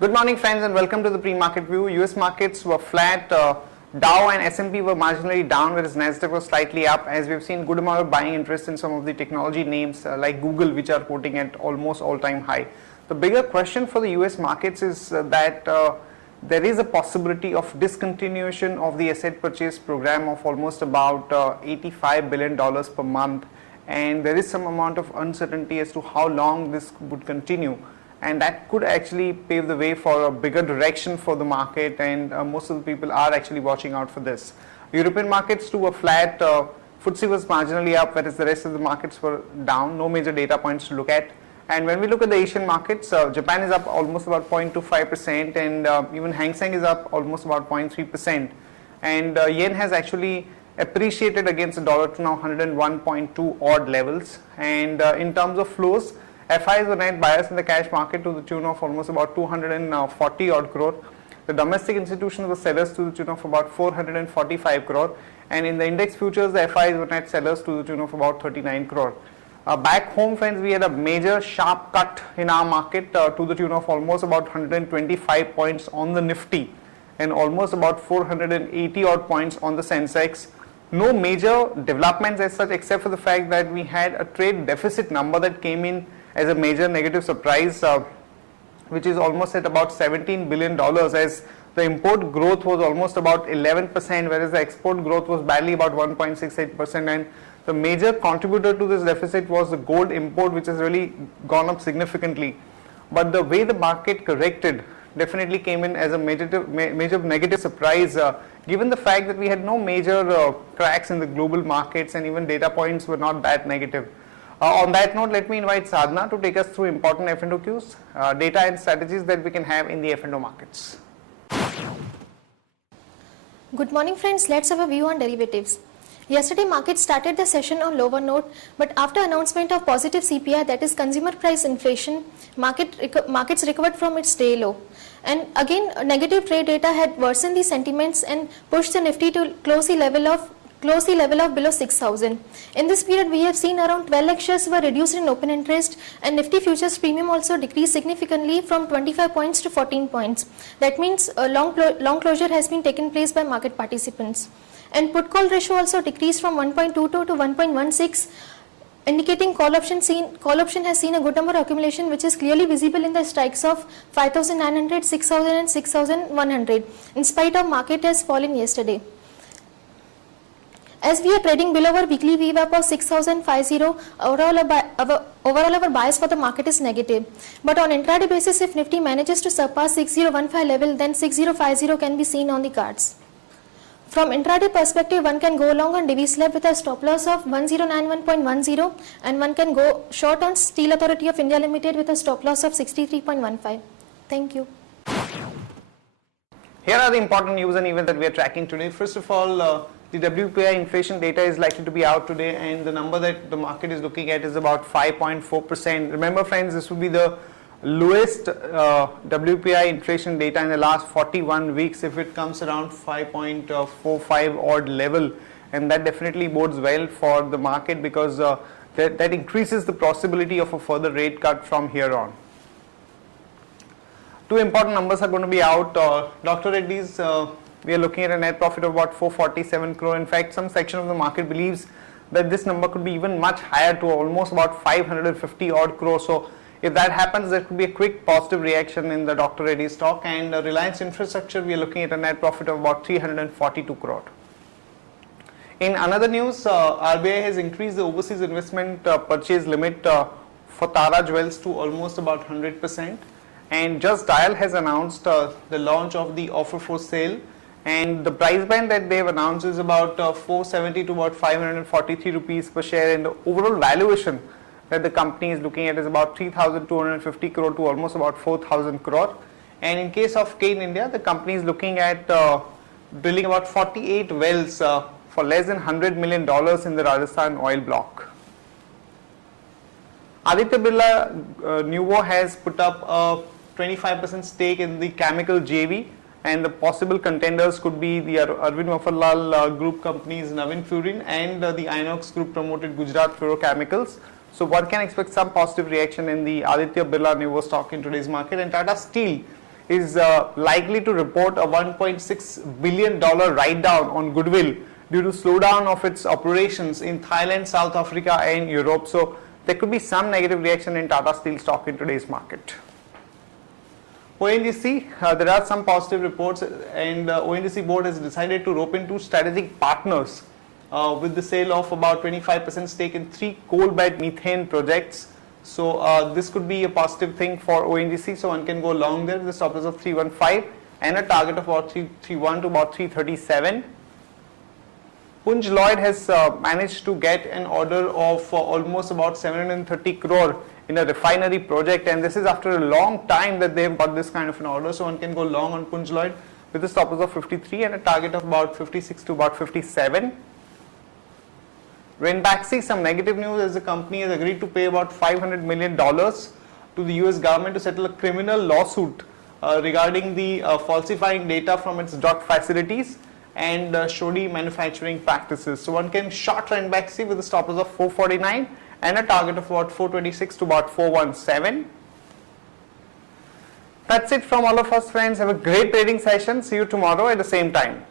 Good morning friends and welcome to the pre-market view. US markets were flat, Dow and S&P were marginally down, whereas Nasdaq was slightly up, as we've seen good amount of buying interest in some of the technology names like Google, which are quoting at almost all-time high. The bigger question for the US markets is that there is a possibility of discontinuation of the asset purchase program of almost about $85 billion per month, and there is some amount of uncertainty as to how long this would continue. And that could actually pave the way for a bigger direction for the market, and most of the people are actually watching out for this. European markets too were flat, FTSE was marginally up, whereas the rest of the markets were down, no major data points to look at. And when we look at the Asian markets, Japan is up almost about 0.25%, and even Hang Seng is up almost about 0.3%. And yen has actually appreciated against the dollar to now 101.2 odd levels. And in terms of flows, FIs were net buyers in the cash market to the tune of almost about 240 odd crore. The domestic institutions were sellers to the tune of about 445 crore. And in the index futures, the FIs were net sellers to the tune of about 39 crore. Back home, friends, we had a major sharp cut in our market to the tune of almost about 125 points on the Nifty and almost about 480 odd points on the Sensex. No major developments as such, except for the fact that we had a trade deficit number that came in as a major negative surprise, which is almost at about $17 billion, as the import growth was almost about 11%, whereas the export growth was barely about 1.68%. And the major contributor to this deficit was the gold import, which has really gone up significantly. But the way the market corrected definitely came in as a major negative surprise, given the fact that we had no major cracks in the global markets and even data points were not that negative. On that note, let me invite Sadhana to take us through important F&O cues, data and strategies that we can have in the F&O markets. Good morning friends, let's have a view on derivatives. Yesterday market started the session on lower note, but after announcement of positive CPI, that is consumer price inflation, markets recovered from its day low. And again, negative trade data had worsened the sentiments and pushed the Nifty to closely level of below 6,000. In this period, we have seen around 12 lakh shares were reduced in open interest, and Nifty futures premium also decreased significantly from 25 points to 14 points. That means a long closure has been taken place by market participants. And put call ratio also decreased from 1.22 to 1.16, indicating call option has seen a good number of accumulation, which is clearly visible in the strikes of 5,900, 6,000 and 6,100, in spite of market has fallen yesterday. As we are trading below our weekly VWAP of 6,050, overall our bias for the market is negative. But on intraday basis, if Nifty manages to surpass 6015 level, then 6050 can be seen on the cards. From intraday perspective, one can go long on Divi Slab with a stop loss of 1091.10, and one can go short on Steel Authority of India Limited with a stop loss of 63.15. Thank you. Here are the important news and events that we are tracking today. First of all, the WPI inflation data is likely to be out today, and the number that the market is looking at is about 5.4%. Remember friends, this will be the lowest WPI inflation data in the last 41 weeks if it comes around 5.45 odd level, and that definitely bodes well for the market because that increases the possibility of a further rate cut from here on. Two important numbers are going to be out. Dr. Reddy's, we are looking at a net profit of about 447 crore. In fact, some section of the market believes that this number could be even much higher, to almost about 550 odd crore. So if that happens, there could be a quick positive reaction in the Dr. Reddy's stock. And Reliance Infrastructure, we are looking at a net profit of about 342 crore. In another news, RBI has increased the overseas investment purchase limit for Tara Jewels to almost about 100%. And Just Dial has announced the launch of the offer for sale, and the price band that they have announced is about 470 to about 543 rupees per share, and the overall valuation that the company is looking at is about 3,250 crore to almost about 4,000 crore. And in case of Kane India, the company is looking at drilling about 48 wells for less than $100 million in the Rajasthan oil block. Aditya Birla Nuvo has put up a 25% stake in the chemical JV, and the possible contenders could be the Arvind Mafarlal group companies Navin Fluorine and the Inox group promoted Gujarat Fluorochemicals. So one can expect some positive reaction in the Aditya Birla Nuvo stock in today's market. And Tata Steel is likely to report a $1.6 billion write-down on goodwill due to slowdown of its operations in Thailand, South Africa and Europe. So there could be some negative reaction in Tata Steel stock in today's market. ONGC, there are some positive reports, and ONGC board has decided to rope in two strategic partners with the sale of about 25% stake in 3 coal bed methane projects. So this could be a positive thing for ONGC, so one can go long there with the stop loss of 315 and a target of about 331 to about 337. Punj Lloyd has managed to get an order of almost about 730 crore in a refinery project, and this is after a long time that they have got this kind of an order, so one can go long on Punj Lloyd with a stop loss of 53 and a target of about 56 to about 57. Ranbaxy, some negative news as the company has agreed to pay about $500 million to the US government to settle a criminal lawsuit regarding the falsifying data from its drug facilities and shoddy manufacturing practices. So one can short Ranbaxy with a stop loss of 449 and a target of about 426 to about 417. That's it from all of us, friends. Have a great trading session. See you tomorrow at the same time.